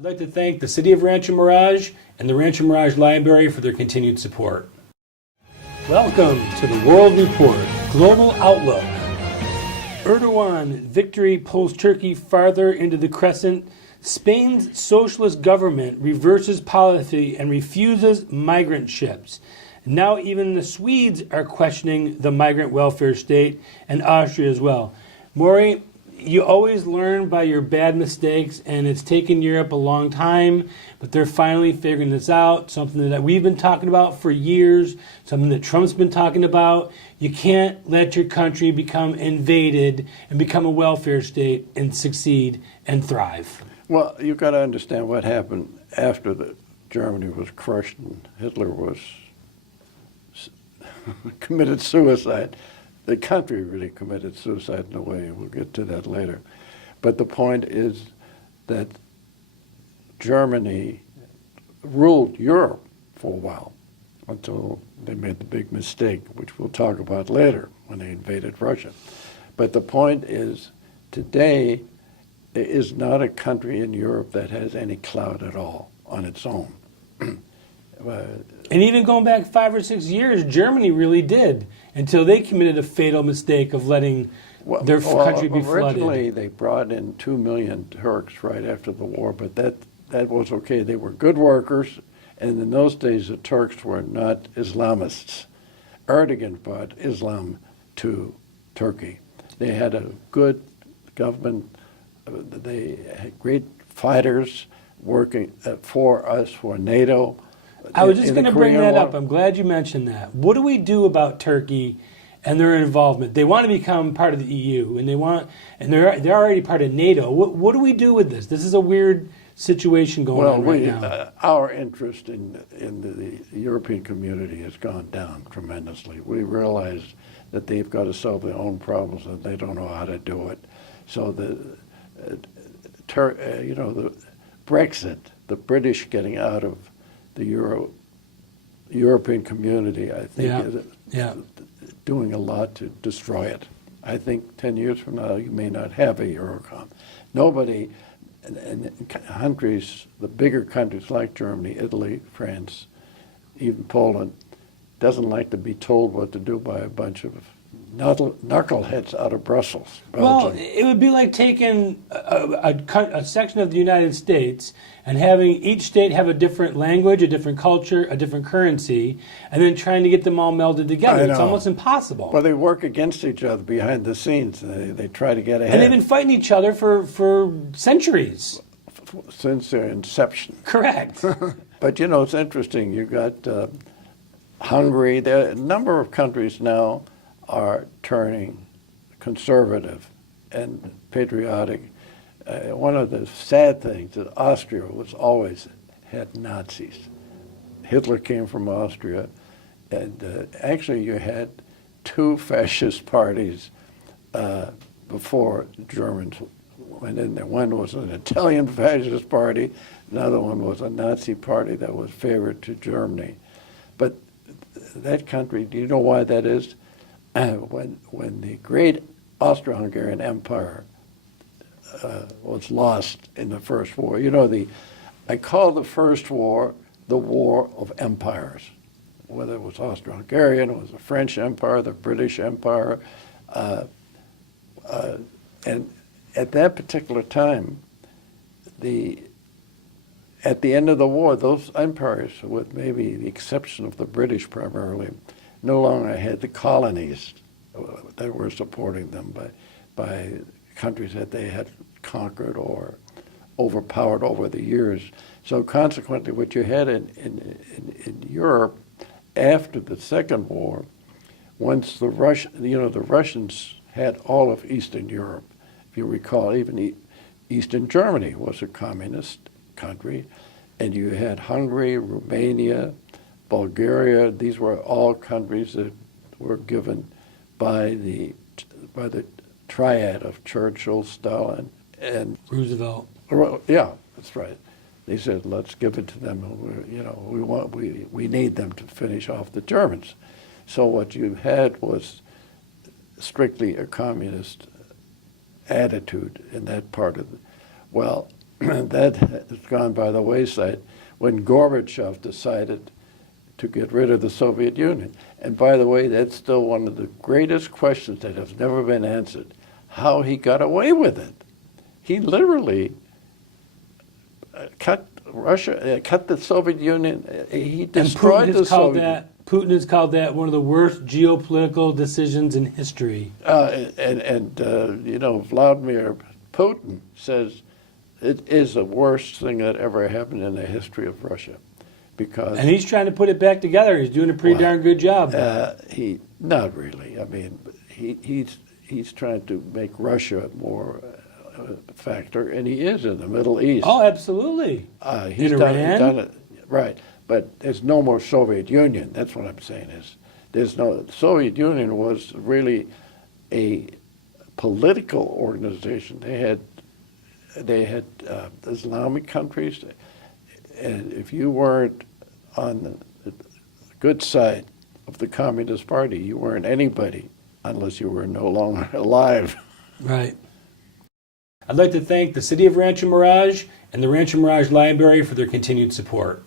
I'd like to thank the City of Rancho Mirage and the Rancho Mirage Library for their continued support. Welcome to the World Report, Global Outlook. Erdogan victory pulls Turkey farther into the crescent. Spain's socialist government reverses policy and refuses migrant ships. Now even the Swedes are questioning the migrant welfare state, and Austria as well. Maury, you always learn by your bad mistakes, and it's taken Europe a long time, but they're finally figuring this out, something that we've been talking about for years, something that Trump's been talking about. You can't let your country become invaded and become a welfare state and succeed and thrive. Well, you've got to understand what happened after Germany was crushed and Hitler was committed suicide. The country really committed suicide in a way, and we'll get to that later. But the point is that Germany ruled Europe for a while until they made the big mistake, which we'll talk about later when they invaded Russia. But the point is, today, there is not a country in Europe that has any clout at all on its own. And even going back 5 or 6 years, Germany really did, until they committed a fatal mistake of letting their country be flooded. Originally, they brought in 2 million Turks right after the war, but that was okay. They were good workers, and in those days, the Turks were not Islamists. Erdogan brought Islam to Turkey. They had a good government. They had great fighters working for us, for NATO. I was just going to bring that up. I'm glad you mentioned that. What do we do about Turkey and their involvement? They want to become part of the EU, and they're already part of NATO. What do we do with this? This is a weird situation going on right now. Our interest in the European community has gone down tremendously. We realize that they've got to solve their own problems, and they don't know how to do it. So the Brexit, the British getting out of the European community, I think, is doing a lot to destroy it. I think 10 years from now, you may not have a Eurocon. Nobody, in countries, the bigger countries like Germany, Italy, France, even Poland, doesn't like to be told what to do by a bunch of knuckleheads out of Brussels. Well, it would be like taking a section of the United States and having each state have a different language, a different culture, a different currency, and then trying to get them all melded together. It's almost impossible. Well, they work against each other behind the scenes. They try to get ahead. And they've been fighting each other for centuries. Since their inception. Correct. But, you know, it's interesting. You've got Hungary. There are a number of countries now are turning conservative and patriotic. One of the sad things is Austria was always had Nazis. Hitler came from Austria, and actually you had 2 fascist parties before the Germans went in there. One was an Italian fascist party, another one was a Nazi party that was favored to Germany. But that country, do you know why that is? When the great Austro-Hungarian Empire was lost in the First War, you know, I call the First War the War of Empires. Whether it was Austro-Hungarian, it was the French Empire, the British Empire, and at that particular time, at the end of the war, those empires, with maybe the exception of the British primarily, no longer had the colonies that were supporting them by countries that they had conquered or overpowered over the years. So consequently, what you had in Europe after the Second War, once the Russians had all of Eastern Europe. If you recall, even Eastern Germany was a communist country, and you had Hungary, Romania, Bulgaria. These were all countries that were given by the triad of Churchill, Stalin, and Roosevelt. Yeah, that's right. They said, let's give it to them. We need them to finish off the Germans. So what you had was strictly a communist attitude in that part of it. Well, that has gone by the wayside when Gorbachev decided to get rid of the Soviet Union. And by the way, that's still one of the greatest questions that has never been answered, how he got away with it. He literally cut Russia, cut the Soviet Union. He destroyed the Soviet. Putin has called that one of the worst geopolitical decisions in history. You know, Vladimir Putin says it is the worst thing that ever happened in the history of Russia, because and he's trying to put it back together. He's doing a pretty darn good job. He not really. I mean, he's trying to make Russia more a factor, and he is in the Middle East. Oh, absolutely. He's in Iran? done it right. But there's no more Soviet Union. That's what I'm saying is there's no, the Soviet Union was really a political organization. They had Islamic countries, and if you weren't on the good side of the Communist Party, you weren't anybody unless you were no longer alive. Right. I'd like to thank the City of Rancho Mirage and the Rancho Mirage Library for their continued support.